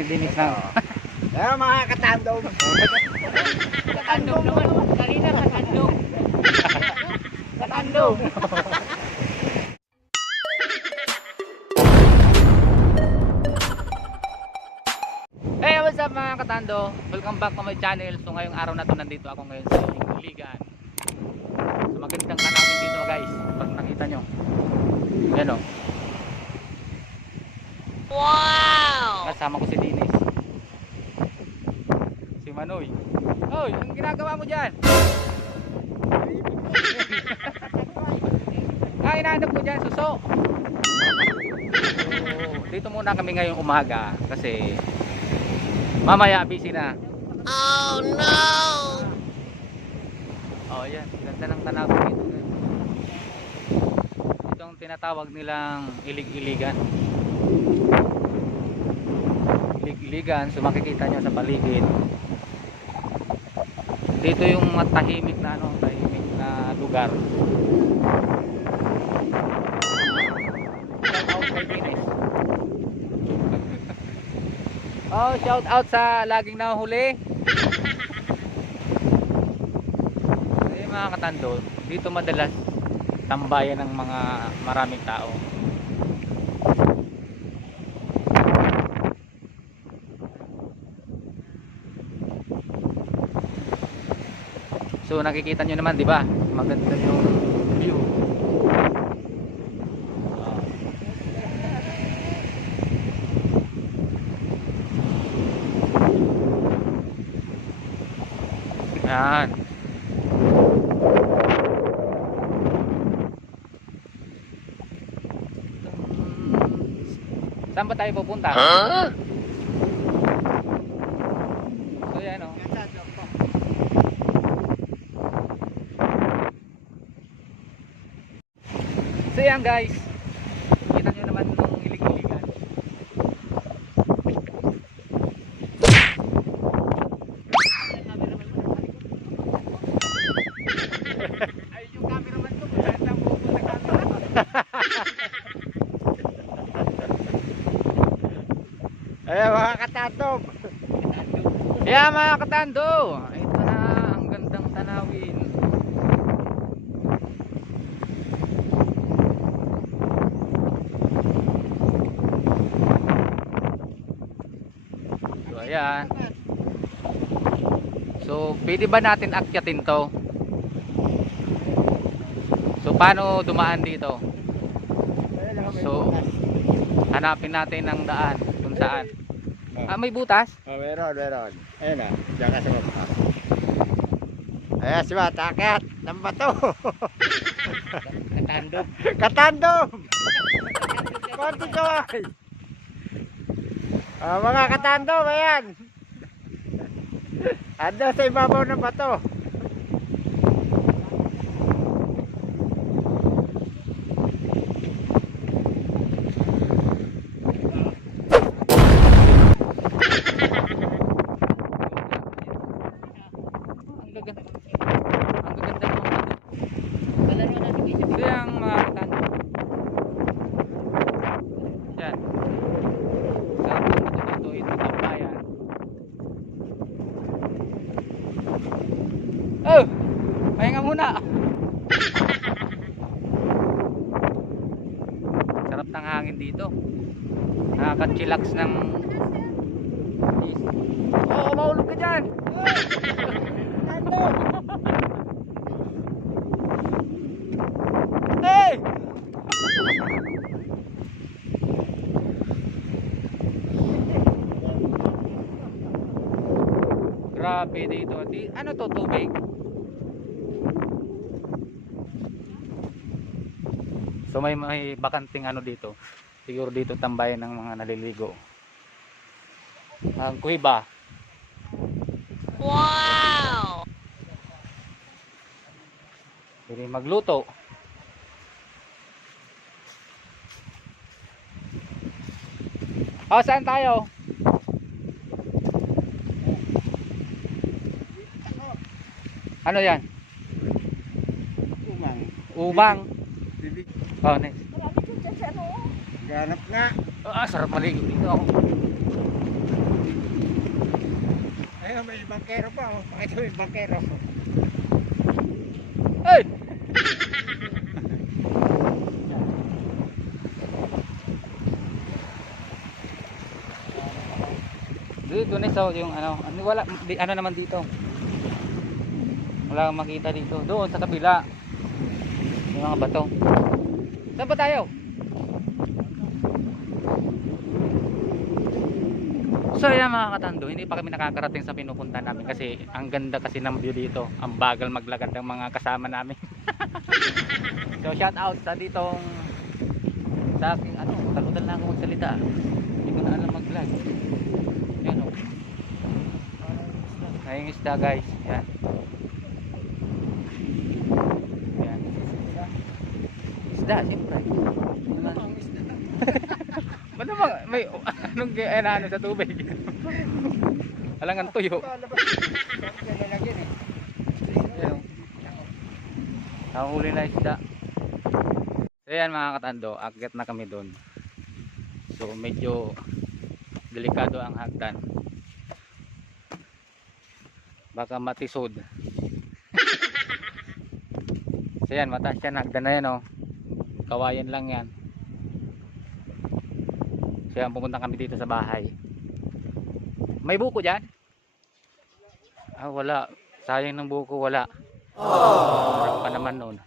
Dinidinis lang. Pero mga katandong. Katandong naman. Kanina katandong. Katandong. Hey, what's up mga katando? Welcome back to my channel. So ngayong araw na to nandito ako ngayon sa Iligan. So magandang tanawin dito guys. Pag nakita nyo. Ayan o. Wow! Kasama ko si Dinis. Si Manoy. Hoy, anong ginagawa mo dyan? Hinahanap ko dyan, suso. So, dito muna kami ngayong umaga kasi mamaya busy na. Oh no! Oh yan, ganda ng tanawin dito. Ito ang tinatawag nilang ilig-iligan. Ilig-iligan, so makikita nyo sa paligid. Dito yung matahimik na tahimik na lugar. Oh, shout out sa laging nahuli. Eh mga katando, dito madalas tambayan ng mga maraming tao. So nakikita nyo naman, di ba? Maganda yung view. Yan. Saan ba tayo pupunta? Huh? So yan o. So yan guys. Kita nyo naman nung ilig-iligan. Ay yung cameraman ko. Saan pupunta camera? Ayan mga katandong. Yeah mga katando, ito na ang gandang tanawin. So ayan. So pwede ba natin akyatin to? So paano dumaan dito? So hanapin natin ang daan kung saan. Ah, may butas? Oh, meron. Ayan na, diyan ka sa baba. Ayan si Bata, akyat ng bato. Katando. Katandong! Konti kaway. Mga katandong, ayan. Ando sa ibabaw ng bato. Oh, pahinga muna. Sarap ng hangin dito. Nakaka-chillax ng. Oh, mahulog ka dyan. Hey! Grabe dito. Ano to, tubig? So may bakanting ano dito. Siguro dito tambayan ng mga naliligo. Ang kuhiba. Wow! Pwede magluto. Oh, saan tayo? Ano yan? Umang. Oh, nice. Ganap nga. Sarap maligo dito. bangkero pa. Oh. Pakita mo yung bangkero. Ay! Dito na sa yung wala ano naman dito. Wala kang makita dito. Doon sa kabila. Yung mga bato. Saan ba tayo? So yan mga katando, hindi pa kami nakakarating sa pinupunta namin kasi ang ganda kasi ng view dito. Ang bagal maglakad ng mga kasama namin. So shout out sa ditong sa aking taludan lang ako magsalita. Hindi ko na alam mag-vlog. Yan o. Ayun isda guys. Yan. Yan. Isda siyempre. Ano ba? May anong ano sa tubig? Alangan tuyo. Yan o. Nahuli na isda. So yan mga katando, akyat na kami doon. So medyo delikado ang hagdan. Baka matisod. So yan, mataas yan, hagdan na yan o. Kawayan lang yan. So yan, pupunta kami dito sa bahay. May buko dyan? Ah, wala. Sayang ng buko, wala. Marap pa naman noon.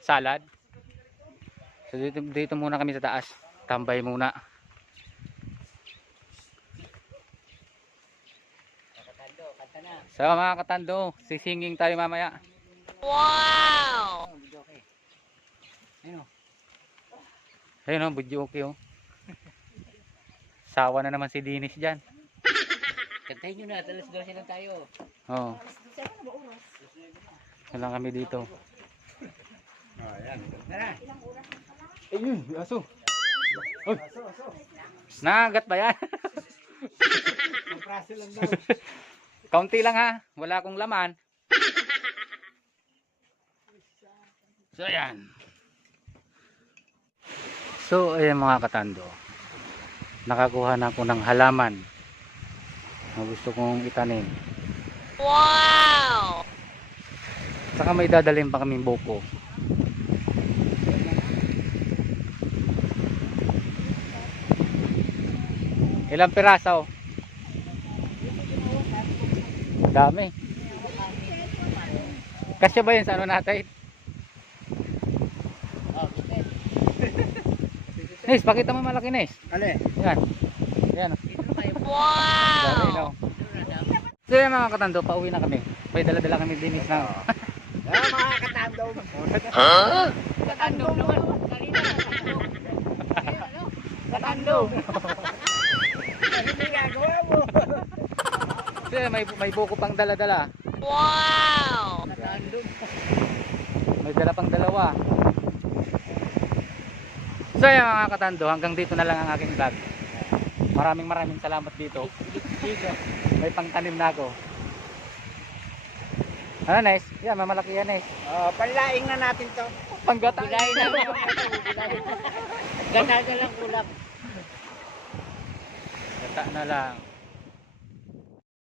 Salad. So dito muna kami sa taas. Tambay muna. So mga katando, sisinging tayo mamaya. Wow! Ayun o, budyo okay o. Sawa na naman si Dinis dyan. Kantahin nyo na, alas 12 lang tayo. Oo. Wala kami dito. Oh, yan. Tara. Ayun, aso. Oy. Nakagat ba yan? Ang praso lang daw. Kaunti lang ha. Wala akong laman. So ayan. So ayan mga katando. Nakakuha na ako ng halaman na gusto kong itanim. Wow! Saka may dadalhin pa kaming buko. Ilang piraso? Dami. Kasya ba yun sa ano natin? Nes, pakita mo malaki Nes. Ano eh? Yan. Yan. Wow! Dami no. So yan mga katando, pauwi na kami. May dala-dala kami dinis na. Mga katando. Katandong naman. Kanina katandong. Katando. Ano ginagawa mo? So yan, may buko pang dala-dala. Wow! May dala pang dalawa. So yan mga katando, hanggang dito na lang ang aking vlog. Maraming salamat dito. May pangtanim na ako. Ano Nes? Yan, mamalaki yan Nes. Panlaing na natin to. Panggata. Bilay na lang. Gata na lang kulap. Gata na lang.